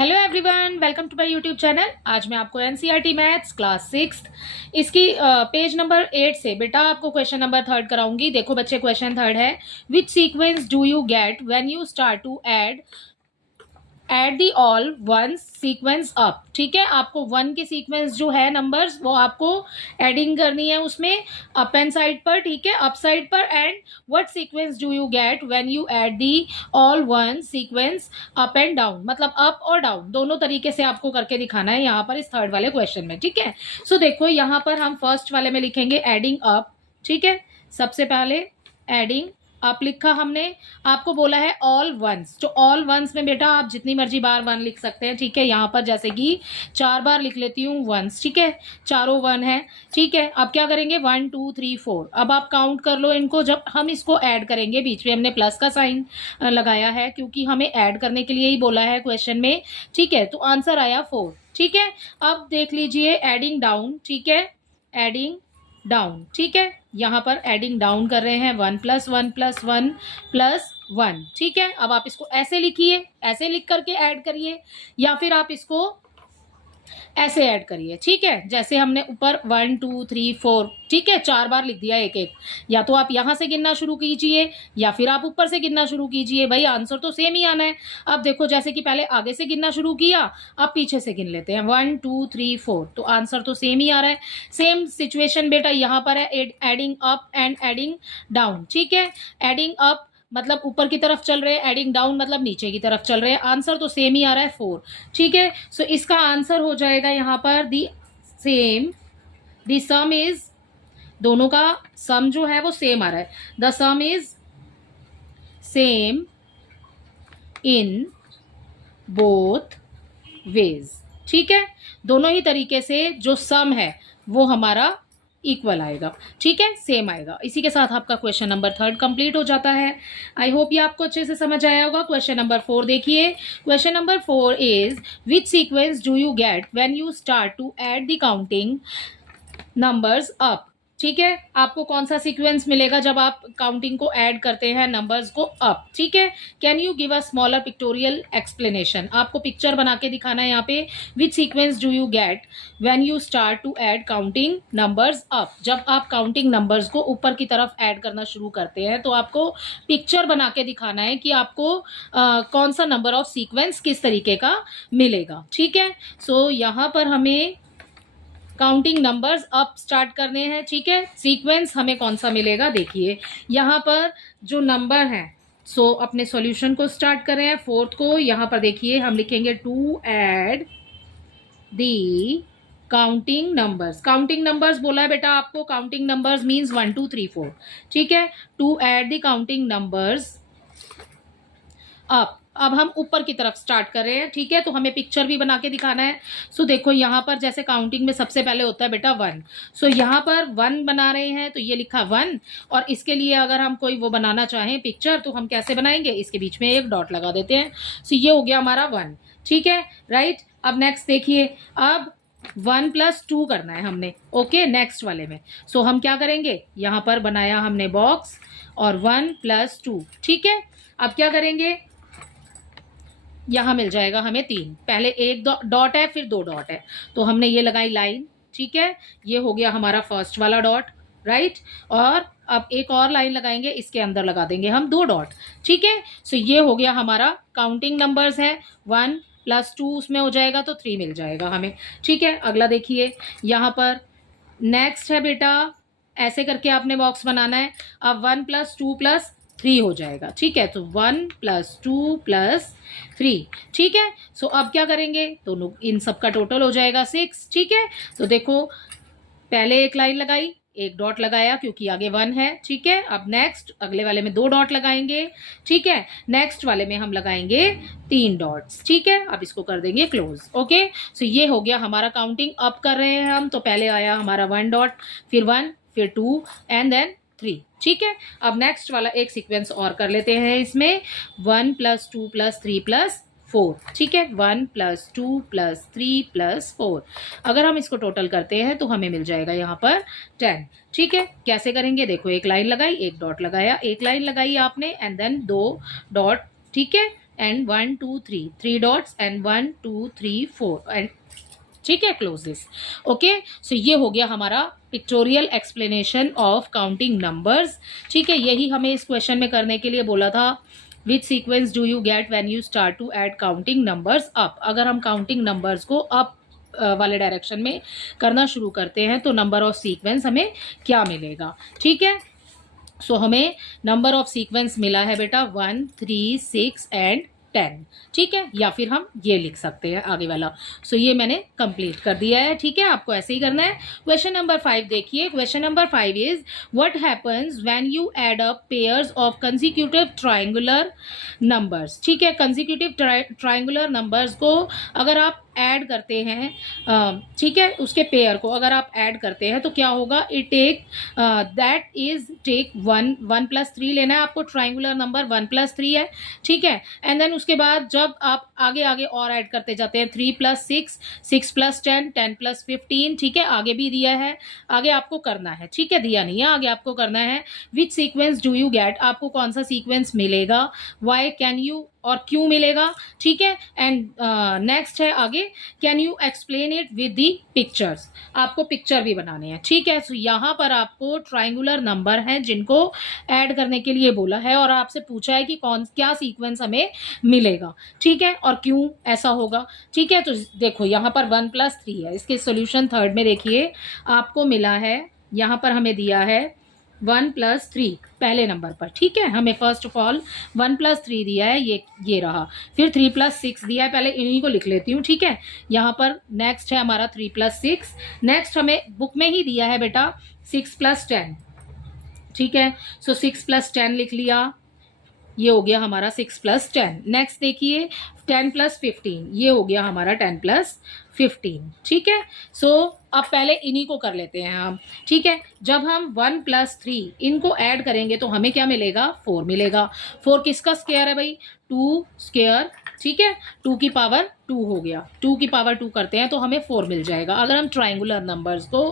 Hello everyone, welcome to my YouTube channel. आज मैं आपको एनसीईआरटी मैथ्स क्लास 6 इसकी पेज नंबर 8 से बेटा आपको क्वेश्चन नंबर 3 कराऊंगी। देखो बच्चे, क्वेश्चन 3 है, which sequence do you get when you start to add the all one sequence up. ठीक है, आपको वन के सीक्वेंस जो है नंबर्स वो आपको एडिंग करनी है उसमें अप एंड साइड पर, ठीक है, अप साइड पर। And what sequence do you get when you add the all one sequence up and down, मतलब अप और डाउन दोनों तरीके से आपको करके दिखाना है यहाँ पर इस थर्ड वाले क्वेश्चन में। ठीक है, सो देखो यहाँ पर हम फर्स्ट वाले में लिखेंगे एडिंग अप। ठीक है, सबसे पहले एडिंग अप लिखा हमने, आपको बोला है ऑल वंस। तो ऑल वंस में बेटा आप जितनी मर्जी बार वन लिख सकते हैं। ठीक है, यहाँ पर जैसे कि 4 बार लिख लेती हूँ वंस। ठीक है, चारों वन है। ठीक है, अब क्या करेंगे 1 2 3 4। अब आप काउंट कर लो इनको। जब हम इसको ऐड करेंगे, बीच में हमने प्लस का साइन लगाया है क्योंकि हमें ऐड करने के लिए ही बोला है क्वेश्चन में। ठीक है, तो आंसर आया 4। ठीक है, अब देख लीजिए एडिंग डाउन। ठीक है, एडिंग डाउन। ठीक है, यहाँ पर एडिंग डाउन कर रहे हैं 1 + 1 + 1 + 1। ठीक है, अब आप इसको ऐसे लिखिए, ऐसे लिख करके ऐड करिए, या फिर आप इसको ऐसे ऐड करिए। ठीक है, जैसे हमने ऊपर 1 2 3 4, ठीक है, 4 बार लिख दिया एक एक। या तो आप यहां से गिनना शुरू कीजिए या फिर आप ऊपर से गिनना शुरू कीजिए, भाई आंसर तो सेम ही आना है। अब देखो, जैसे कि पहले आगे से गिनना शुरू किया, अब पीछे से गिन लेते हैं 1 2 3 4, तो आंसर तो सेम ही आ रहा है। सेम सिचुएशन बेटा यहाँ पर है, adding up and adding down. ठीक है, एडिंग अप मतलब ऊपर की तरफ चल रहे हैं, एडिंग डाउन मतलब नीचे की तरफ चल रहे हैं। आंसर तो सेम ही आ रहा है 4। ठीक है, सो इसका आंसर हो जाएगा यहाँ पर the same, the some is, दोनों का सम जो है वो सेम आ रहा है। The some is same in both ways. ठीक है, दोनों ही तरीके से जो सम है वो हमारा इक्वल आएगा। ठीक है, सेम आएगा। इसी के साथ आपका क्वेश्चन नंबर 3 कंप्लीट हो जाता है। आई होप ये आपको अच्छे से समझ आया होगा। क्वेश्चन नंबर 4 देखिए। Question number 4 is which sequence do you get when you start to add the counting numbers up. ठीक है, आपको कौन सा सीक्वेंस मिलेगा जब आप काउंटिंग को ऐड करते हैं नंबर्स को अप। ठीक है, can you give a smaller pictorial explanation. आपको पिक्चर बना के दिखाना है यहाँ पे। Which sequence do you get when you start to add counting numbers up. जब आप काउंटिंग नंबर्स को ऊपर की तरफ ऐड करना शुरू करते हैं तो आपको पिक्चर बना के दिखाना है कि आपको कौन सा नंबर ऑफ सीक्वेंस किस तरीके का मिलेगा। ठीक है, सो यहाँ पर हमें काउंटिंग नंबर्स अप स्टार्ट करने हैं। ठीक है, सीक्वेंस हमें कौन सा मिलेगा देखिए, यहाँ पर जो नंबर है, सो अपने सॉल्यूशन को स्टार्ट कर रहे हैं 4th को। यहाँ पर देखिए हम लिखेंगे to add the counting numbers. Counting numbers बोला है बेटा आपको, काउंटिंग नंबर्स मीन्स 1 2 3 4। ठीक है, to add the counting numbers up. अब हम ऊपर की तरफ स्टार्ट कर रहे हैं। ठीक है, तो हमें पिक्चर भी बना के दिखाना है। सो देखो यहाँ पर जैसे काउंटिंग में सबसे पहले होता है बेटा 1। सो यहाँ पर 1 बना रहे हैं तो ये लिखा 1, और इसके लिए अगर हम कोई वो बनाना चाहें पिक्चर तो हम कैसे बनाएंगे, इसके बीच में एक डॉट लगा देते हैं। सो ये हो गया हमारा 1। ठीक है, राइट। अब नेक्स्ट देखिए, अब 1 + 2 करना है हमने। ओके, नेक्स्ट वाले में सो हम क्या करेंगे, यहाँ पर बनाया हमने बॉक्स और 1 + 2। ठीक है, अब क्या करेंगे, यहाँ मिल जाएगा हमें 3। पहले एक डॉट है फिर 2 डॉट है, तो हमने ये लगाई लाइन। ठीक है, ये हो गया हमारा फर्स्ट वाला डॉट, राइट। और अब एक और लाइन लगाएंगे, इसके अंदर लगा देंगे हम 2 डॉट। ठीक है, सो ये हो गया हमारा काउंटिंग नंबर्स है। 1 + 2 उसमें हो जाएगा तो 3 मिल जाएगा हमें। ठीक है, अगला देखिए, यहाँ पर नेक्स्ट है बेटा, ऐसे करके आपने बॉक्स बनाना है। अब 1 + 2 + 3 हो जाएगा। ठीक है, तो 1 + 2 + 3। ठीक है, सो अब क्या करेंगे, दोनों इन सब का टोटल हो जाएगा 6। ठीक है, तो देखो पहले एक लाइन लगाई, एक डॉट लगाया क्योंकि आगे 1 है। ठीक है, अब नेक्स्ट अगले वाले में 2 डॉट लगाएंगे। ठीक है, नेक्स्ट वाले में हम लगाएंगे 3 डॉट्स। ठीक है, अब इसको कर देंगे क्लोज। ओके, सो ये हो गया हमारा काउंटिंग अप कर रहे हैं हम। तो पहले आया हमारा 1 डॉट, फिर 1, फिर 2 एंड देन 3। ठीक है, अब नेक्स्ट वाला एक सीक्वेंस और कर लेते हैं इसमें, 1 + 2 + 3 + 4। ठीक है, 1 + 2 + 3 + 4। अगर हम इसको टोटल करते हैं तो हमें मिल जाएगा यहाँ पर 10। ठीक है, कैसे करेंगे देखो, एक लाइन लगाई, एक डॉट लगाया, एक लाइन लगाई आपने एंड देन 2 डॉट। ठीक है, एंड 1 2 3, 3 डॉट्स एंड 1 2 3 4 एंड ठीक है, क्लोज दिस। ओके, सो ये हो गया हमारा pictorial explanation of counting numbers. ठीक है, यही हमें इस क्वेश्चन में करने के लिए बोला था। Which sequence do you get when you start to add counting numbers up. अगर हम काउंटिंग नंबर्स को अप वाले डायरेक्शन में करना शुरू करते हैं तो नंबर ऑफ सीक्वेंस हमें क्या मिलेगा। ठीक है, सो हमें नंबर ऑफ सीक्वेंस मिला है बेटा 1 3 6 एंड 10। ठीक है, या फिर हम ये लिख सकते हैं आगे वाला। सो ये मैंने कंप्लीट कर दिया है। ठीक है, आपको ऐसे ही करना है। क्वेश्चन नंबर 5 देखिए। Question number 5 is what happens when you add up pairs of consecutive triangular numbers. ठीक है, कंसेक्यूटिव ट्रायंगुलर नंबर्स को अगर आप ऐड करते हैं, ठीक है, उसके पेयर को अगर आप ऐड करते हैं तो क्या होगा, it take that is take 1 plus 3 लेना है आपको। ट्राइंगुलर नंबर 1 प्लस 3 है। ठीक है, एंड देन उसके बाद जब आप आगे आगे और ऐड करते जाते हैं 3 प्लस 6, 6 प्लस 10, 10 प्लस 15। ठीक है, आगे भी दिया है, आगे आपको करना है। ठीक है, दिया नहीं है, आगे आपको करना है। Which sequence do you gate, आपको कौन सा सीक्वेंस मिलेगा, वाई कैन यू और क्यों मिलेगा। ठीक है, एंड नेक्स्ट है आगे, can you explain it with the pictures, आपको पिक्चर भी बनाने हैं। ठीक है, सो यहाँ पर आपको ट्राइंगुलर नंबर हैं जिनको ऐड करने के लिए बोला है और आपसे पूछा है कि कौन क्या सीक्वेंस हमें मिलेगा। ठीक है, और क्यों ऐसा होगा। ठीक है, तो देखो यहाँ पर 1 प्लस 3 है, इसके सोल्यूशन थर्ड में देखिए आपको मिला है, यहाँ पर हमें दिया है 1 प्लस 3 पहले नंबर पर। ठीक है, हमें फर्स्ट ऑफ ऑल 1 प्लस 3 दिया है, ये रहा। फिर 3 प्लस 6 दिया है, पहले इन्हीं को लिख लेती हूँ। ठीक है, यहाँ पर नेक्स्ट है हमारा 3 प्लस 6। नेक्स्ट हमें बुक में ही दिया है बेटा 6 प्लस 10। ठीक है, सो 6 प्लस 10 लिख लिया, ये हो गया हमारा 6 प्लस 10। नेक्स्ट देखिए 10 प्लस 15, ये हो गया हमारा 10 प्लस 15। ठीक है, सो अब पहले इन्हीं को कर लेते हैं हम। ठीक है, जब हम 1 प्लस 3 इनको ऐड करेंगे तो हमें क्या मिलेगा, 4 मिलेगा। 4 किसका स्क्वायर है भाई, 2 स्क्वायर। ठीक है, 2 की पावर 2 हो गया, 2 की पावर 2 करते हैं तो हमें 4 मिल जाएगा। अगर हम ट्राइंगुलर नंबर्स को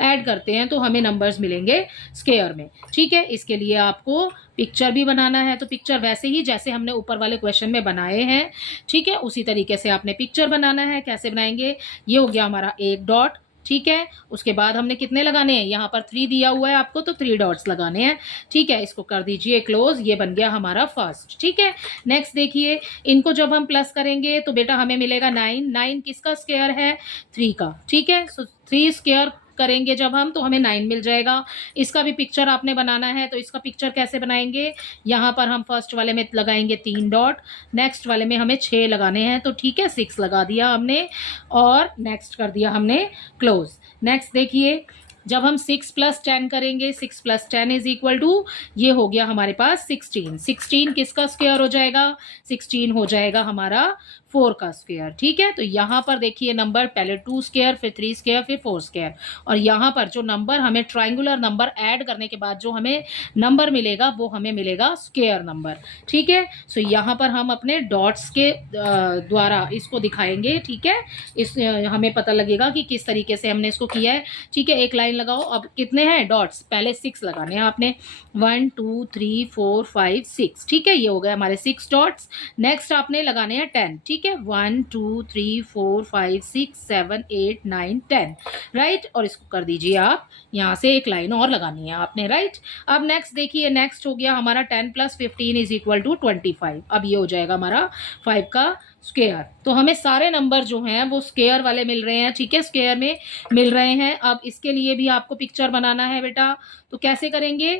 ऐड करते हैं तो हमें नंबर्स मिलेंगे स्क्वायर में। ठीक है, इसके लिए आपको पिक्चर भी बनाना है, तो पिक्चर वैसे ही जैसे हमने ऊपर वाले क्वेश्चन में बनाए हैं। ठीक है, उसी तरीके से आपने पिक्चर बनाना है। कैसे बनाएंगे, ये हो गया हमारा एक डॉट। ठीक है, उसके बाद हमने कितने लगाने हैं, यहाँ पर 3 दिया हुआ है आपको तो 3 डॉट्स लगाने हैं। ठीक है, इसको कर दीजिए क्लोज, ये बन गया हमारा फर्स्ट। ठीक है, नेक्स्ट देखिए, इनको जब हम प्लस करेंगे तो बेटा हमें मिलेगा 9। 9 किसका स्क्वायर है, 3 का। ठीक है, सो 3 स्क्वायर करेंगे जब हम तो हमें 9 मिल जाएगा। इसका भी पिक्चर आपने बनाना है, तो इसका पिक्चर कैसे बनाएंगे, यहाँ पर हम फर्स्ट वाले में लगाएंगे 3 डॉट, नेक्स्ट वाले में हमें 6 लगाने हैं, तो ठीक है 6 लगा दिया हमने और नेक्स्ट कर दिया हमने क्लोज। नेक्स्ट देखिए, जब हम 6 प्लस 10 करेंगे, 6 प्लस 10 इज इक्वल टू, ये हो गया हमारे पास 16। 16 किसका स्क्वायर हो जाएगा, 16 हो जाएगा हमारा 4 का स्क्वायर। ठीक है, तो यहाँ पर देखिए नंबर पहले 2 स्क्वायर, फिर 3 स्क्वायर, फिर 4 स्क्वायर, और यहाँ पर जो नंबर हमें ट्राइंगुलर नंबर ऐड करने के बाद जो हमें नंबर मिलेगा वो हमें मिलेगा स्क्वायर नंबर। ठीक है, सो यहाँ पर हम अपने डॉट्स के द्वारा इसको दिखाएंगे। ठीक है, इस हमें पता लगेगा कि किस तरीके से हमने इसको किया है। ठीक है, एक लाइन लगाओ। अब कितने हैं डॉट्स, पहले 6 लगाने हैं आपने, 1 2 3 4 5 6। ठीक है, ये हो गए हमारे 6 डॉट्स। नेक्स्ट आपने लगाने हैं 10। ठीक है, 1 2 3 4 5 6 7 8 9 10, राइट। और इसको कर दीजिए आप, यहाँ से एक लाइन और लगानी है आपने, राइट। अब नेक्स्ट देखिए, नेक्स्ट हो गया हमारा 10 प्लस 15 इज इक्वल टू 25। अब ये हो जाएगा हमारा 5 का स्क्वायर। तो हमें सारे नंबर जो हैं वो स्क्वायर वाले मिल रहे हैं। ठीक है, स्क्वायर में मिल रहे हैं। अब इसके लिए भी आपको पिक्चर बनाना है बेटा, तो कैसे करेंगे।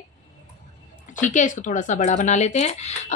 ठीक है, इसको थोड़ा सा बड़ा बना लेते हैं।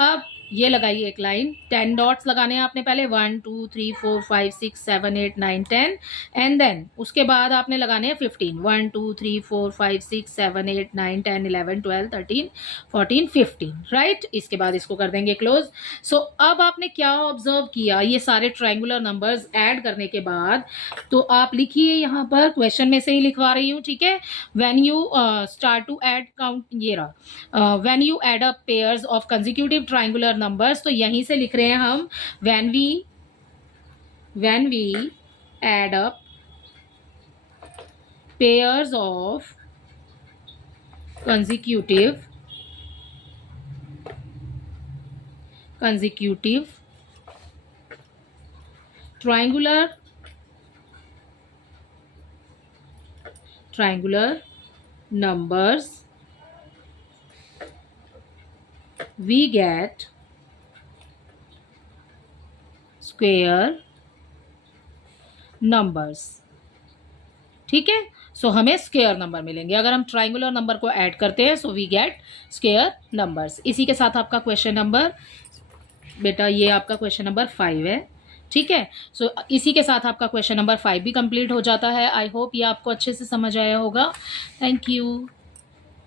अब ये लगाइए एक लाइन, 10 डॉट्स लगाने हैं आपने पहले, 1 2 3 4 5 6 7 8 9 10, एंड देन उसके बाद आपने लगाने हैं 15, 1 2 3 4 5 6 7 8 9 10 11 12 13 14 15, राइट। इसके बाद इसको कर देंगे क्लोज। सो अब आपने क्या ऑब्जर्व किया, ये सारे ट्राइंगुलर नंबर्स ऐड करने के बाद, तो आप लिखिए यहाँ पर, क्वेश्चन में से ही लिखवा रही हूँ। ठीक है, when you start to add count, ये रहा, when you add up pairs of consecutive triangular numbers, तो यहीं से लिख रहे हैं हम, when we add up pairs of consecutive triangular numbers, we get square numbers. ठीक है, सो हमें स्क्वायर नंबर मिलेंगे अगर हम ट्राइंगुलर नंबर को ऐड करते हैं. So we get square numbers. इसी के साथ आपका क्वेश्चन नंबर, बेटा ये आपका क्वेश्चन नंबर 5 है. ठीक है, सो इसी के साथ आपका क्वेश्चन नंबर 5 भी कंप्लीट हो जाता है. आई होप ये आपको अच्छे से समझ आया होगा. Thank you.